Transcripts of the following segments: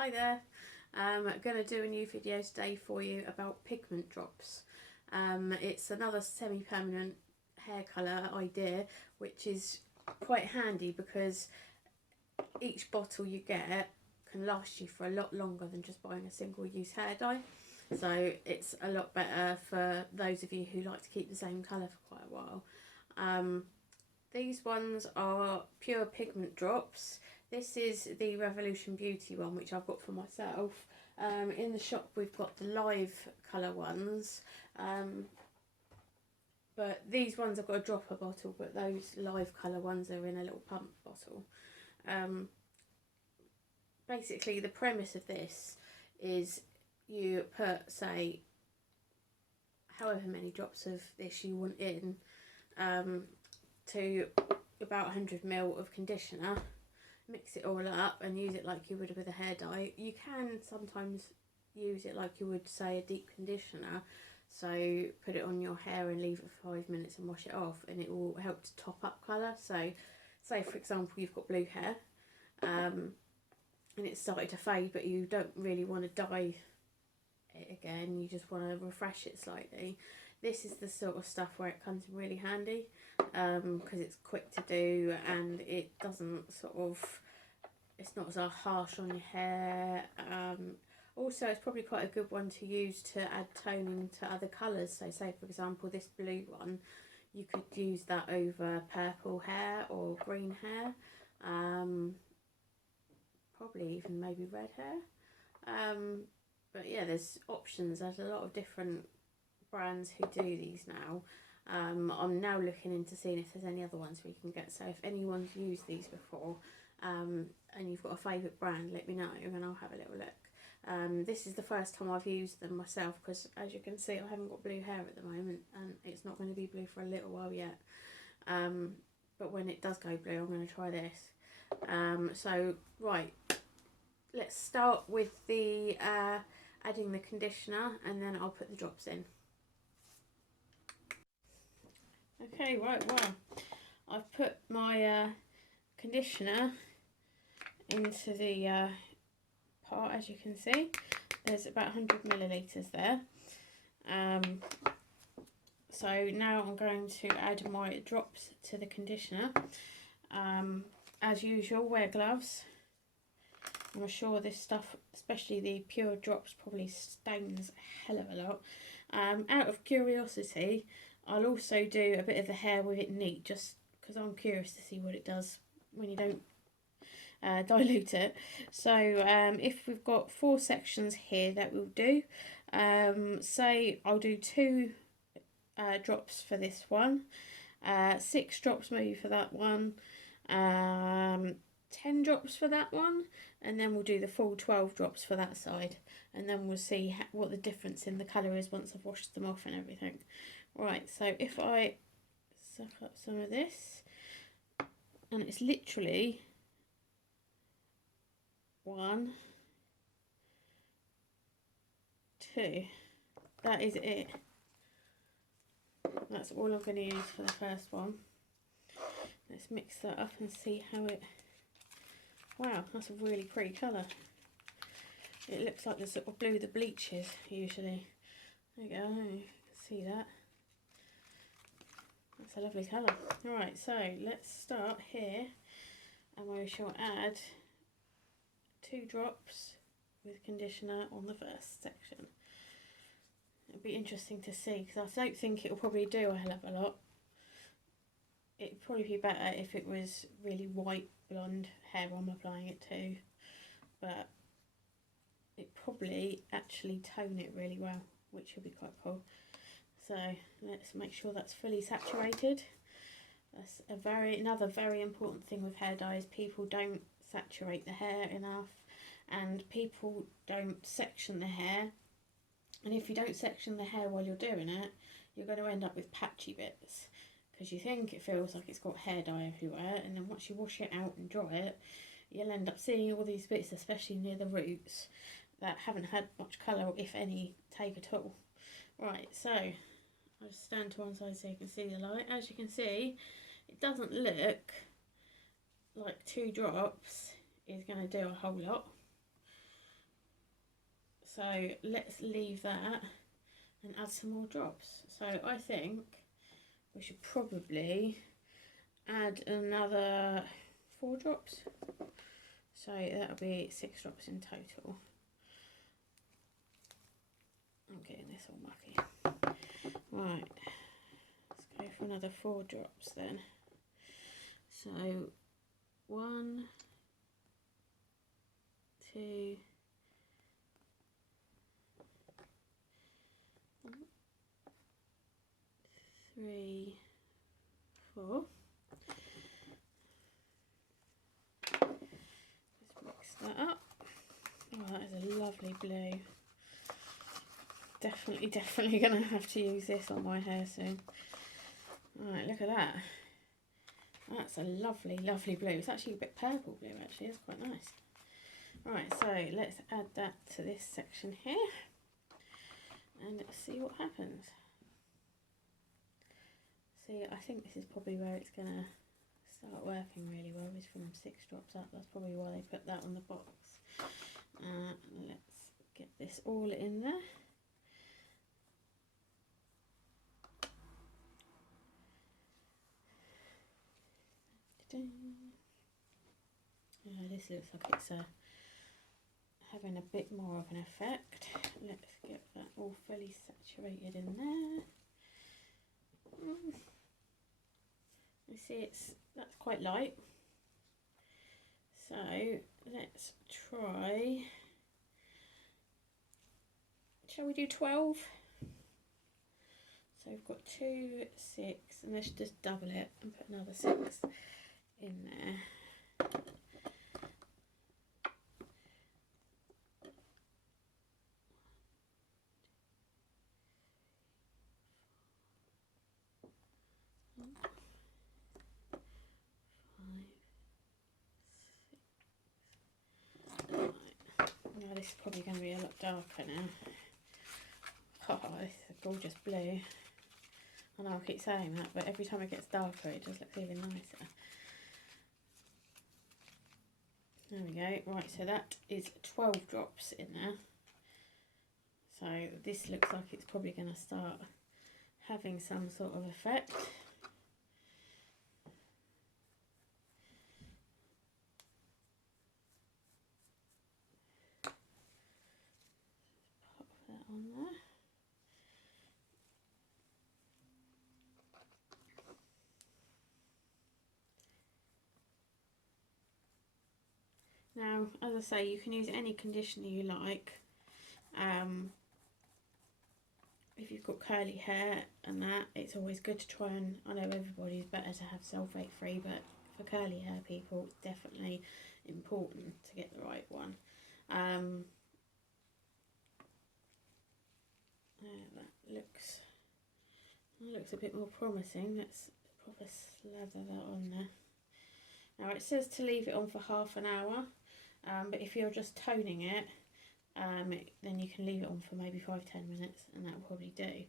Hi there. I'm going to do a new video today for you about pigment drops. It's another semi-permanent hair colour idea, which is quite handy because each bottle you get can last you for a lot longer than just buying a single-use hair dye. So it's a lot better for those of you who like to keep the same colour for quite a while. These ones are pure pigment drops. This is the Revolution Beauty one, which I've got for myself. In the shop we've got the live colour ones, but these ones I've got a dropper bottle, but those live colour ones are in a little pump bottle. Basically the premise of this is you put, say, however many drops of this you want in, to about 100 ml of conditioner, mix it all up and use it like you would with a hair dye. You can sometimes use it like you would, say, a deep conditioner, so put it on your hair and leave it for 5 minutes and wash it off, and it will help to top up colour. So say for example you've got blue hair and it's started to fade, but you don't really want to dye it again, you just want to refresh it slightly. This is the sort of stuff where it comes in really handy, because it's quick to do and it doesn't it's not so harsh on your hair. Also, it's probably quite a good one to use to add toning to other colours. So say for example this blue one, you could use that over purple hair or green hair, probably even maybe red hair. But yeah, there's options. There's a lot of different brands who do these now. I'm now looking into seeing if there's any other ones we can get. So if anyone's used these before, and you've got a favourite brand, let me know and I'll have a little look. This is the first time I've used them myself, because as you can see I haven't got blue hair at the moment and it's not going to be blue for a little while yet. But when it does go blue, I'm going to try this. So right, let's start with the adding the conditioner, and then I'll put the drops in. Okay, right, well, I've put my conditioner into the pot. As you can see, there's about 100 millilitres there. So now I'm going to add my drops to the conditioner. As usual, wear gloves. I'm sure this stuff, especially the pure drops, probably stains a hell of a lot. Out of curiosity, I'll also do a bit of the hair with it neat, just because I'm curious to see what it does when you don't dilute it. So if we've got 4 sections here, that will do. Say I'll do 2 drops for this one, 6 drops maybe for that one, 10 drops for that one, and then we'll do the full 12 drops for that side, and then we'll see what the difference in the colour is once I've washed them off and everything. Right, so if I suck up some of this, and it's literally 1, 2, that is it. That's all I'm going to use for the first one. Let's mix that up and see how it... Wow, that's a really pretty colour. It looks like the sort of blue the bleach is usually. There you go, you can see that. That's a lovely colour. Alright, so let's start here, and we shall add 2 drops with conditioner on the first section. It'll be interesting to see, because I don't think it'll probably do a hell of a lot. It'd probably be better if it was really white blonde hair I'm applying it to, but it probably actually tone it really well, which will be quite cool. So let's make sure that's fully saturated. That's another very important thing with hair dyes. People don't saturate the hair enough, and people don't section the hair. And if you don't section the hair while you're doing it, you're going to end up with patchy bits, because you think it feels like it's got hair dye everywhere, and then once you wash it out and dry it, you'll end up seeing all these bits, especially near the roots, that haven't had much colour, if any, take at all. Right, so I'll just stand to one side so you can see the light. As you can see, it doesn't look like 2 drops is going to do a whole lot. So let's leave that and add some more drops. So I think we should probably add another 4 drops. So that'll be 6 drops in total. I'm getting this all mucky. Right, let's go for another 4 drops then. So 1, 2, 3, 4. Let's mix that up. Oh, that is a lovely blue. Definitely going to have to use this on my hair soon. Right, look at that. That's a lovely blue. It's actually a bit purple blue actually. It's quite nice. Right, so let's add that to this section here and let's see what happens. See, I think this is probably where it's going to start working really well, is from 6 drops up. That's probably why they put that on the box. Let's get this all in there. This looks like it's having a bit more of an effect. Let's get that all fully saturated in there. You see, that's quite light. So let's try. Shall we do 12? So we've got 2, 6, and let's just double it and put another 6 in there. Now this is probably going to be a lot darker now. Oh, this is a gorgeous blue. I know I keep saying that, but every time it gets darker it just looks even nicer. There we go. Right, so that is 12 drops in there. So this looks like it's probably going to start having some sort of effect. Pop that on there. Now, as I say, you can use any conditioner you like. If you've got curly hair and that, it's always good to try and, I know everybody's better to have sulfate free, but for curly hair people, it's definitely important to get the right one. That looks a bit more promising. Let's proper slather that on there. Now it says to leave it on for half an hour, but if you're just toning it, then you can leave it on for maybe 5-10 minutes and that will probably do.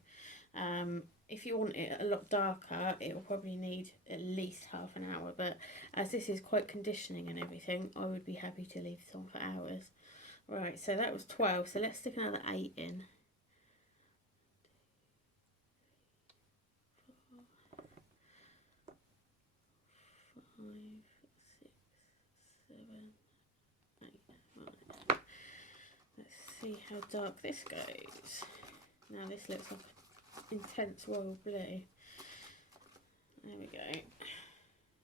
If you want it a lot darker, it will probably need at least half an hour, but as this is quite conditioning and everything, I would be happy to leave this on for hours. Right, so that was 12, so let's stick another 8 in. 5, 6, 7, 8. Right. Let's see how dark this goes. Now this looks like an intense royal blue. There we go.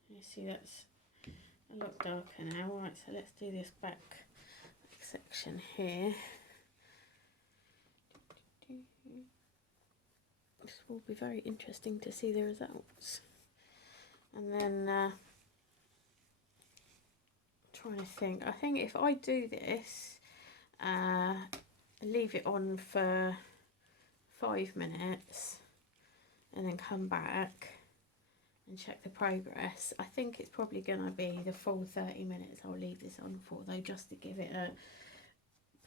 You see that's a lot darker now. Right, so let's do this back section here. This will be very interesting to see the results. And then trying to think. I think if I do this, leave it on for 5 minutes and then come back and check the progress, I think it's probably going to be the full 30 minutes I'll leave this on for, though, just to give it a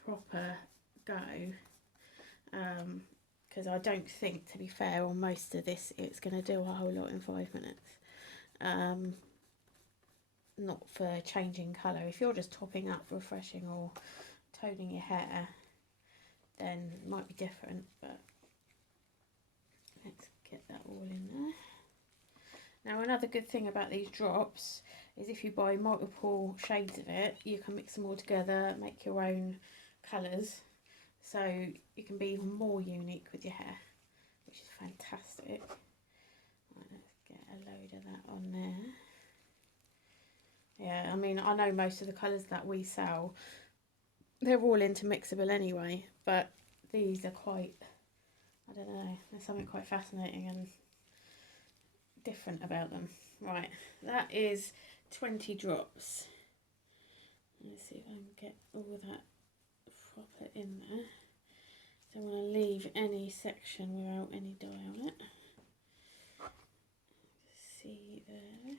proper go. Because I don't think, to be fair, on most of this it's going to do a whole lot in 5 minutes. Not for changing colour. If you're just topping up, refreshing or toning your hair, then it might be different, but let's get that all in there. Now another good thing about these drops is if you buy multiple shades of it, you can mix them all together, make your own colours, so you can be even more unique with your hair, which is fantastic. Right, let's get a load of that on there. Yeah, I mean, I know most of the colours that we sell, they're all intermixable anyway, but these are quite, I don't know, there's something quite fascinating and different about them. Right, that is 20 drops. Let's see if I can get all that proper in there. Don't want to leave any section without any dye on it. See there.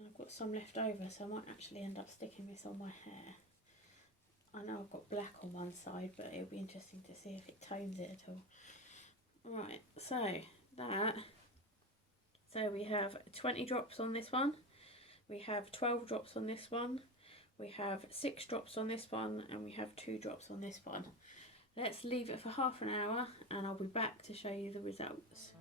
I've got some left over, so I might actually end up sticking this on my hair. I know I've got black on one side, but it'll be interesting to see if it tones it at all. Right, so we have 20 drops on this one, we have 12 drops on this one, we have 6 drops on this one, and we have 2 drops on this one. Let's leave it for half an hour and I'll be back to show you the results.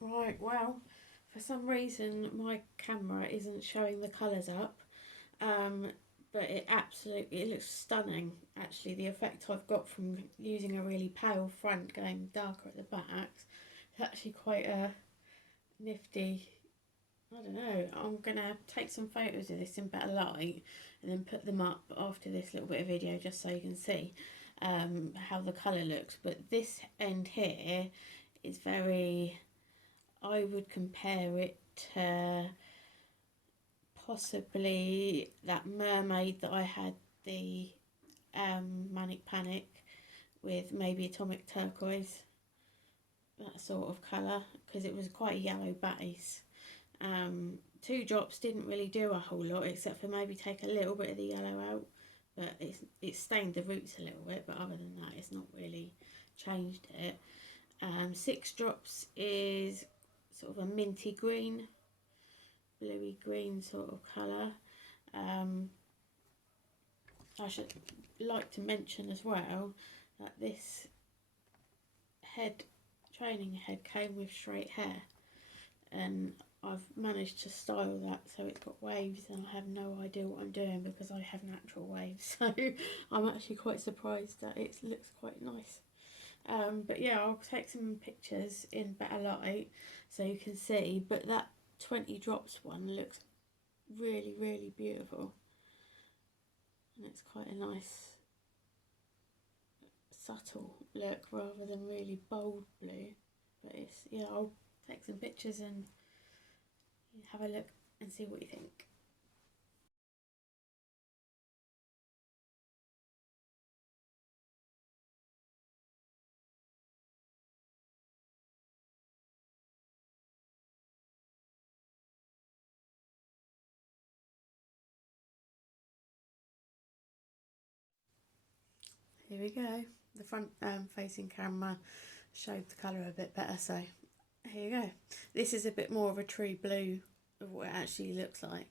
Right, well, for some reason my camera isn't showing the colours up, but it looks stunning. Actually, the effect I've got from using a really pale front going darker at the back is actually quite a nifty. I don't know, I'm gonna take some photos of this in better light and then put them up after this little bit of video just so you can see how the colour looks. But this end here is very, I would compare it to possibly that mermaid that I had, the Manic Panic, with maybe Atomic Turquoise, that sort of colour, because it was quite a yellow base. 2 drops didn't really do a whole lot except for maybe take a little bit of the yellow out, but it's stained the roots a little bit, but other than that it's not really changed it. 6 drops is sort of a minty green, bluey green sort of colour. I should like to mention as well that this training head came with straight hair, and I've managed to style that so it's got waves, and I have no idea what I'm doing because I have natural waves, so I'm actually quite surprised that it looks quite nice. But yeah, I'll take some pictures in better light so you can see, but that 20 drops one looks really, really beautiful, and it's quite a nice subtle look rather than really bold blue. But it's, yeah, I'll take some pictures and have a look and see what you think. here we go. The front facing camera showed the colour a bit better, so here you go. This is a bit more of a true blue of what it actually looks like.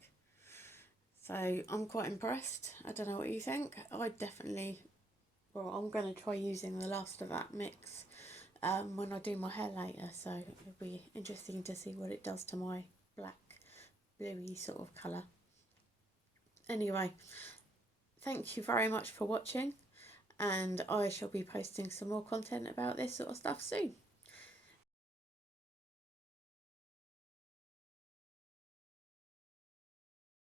So I'm quite impressed. I don't know what you think. I definitely, well, I'm going to try using the last of that mix when I do my hair later, so it'll be interesting to see what it does to my black bluey sort of colour. Anyway, thank you very much for watching, and I shall be posting some more content about this sort of stuff soon.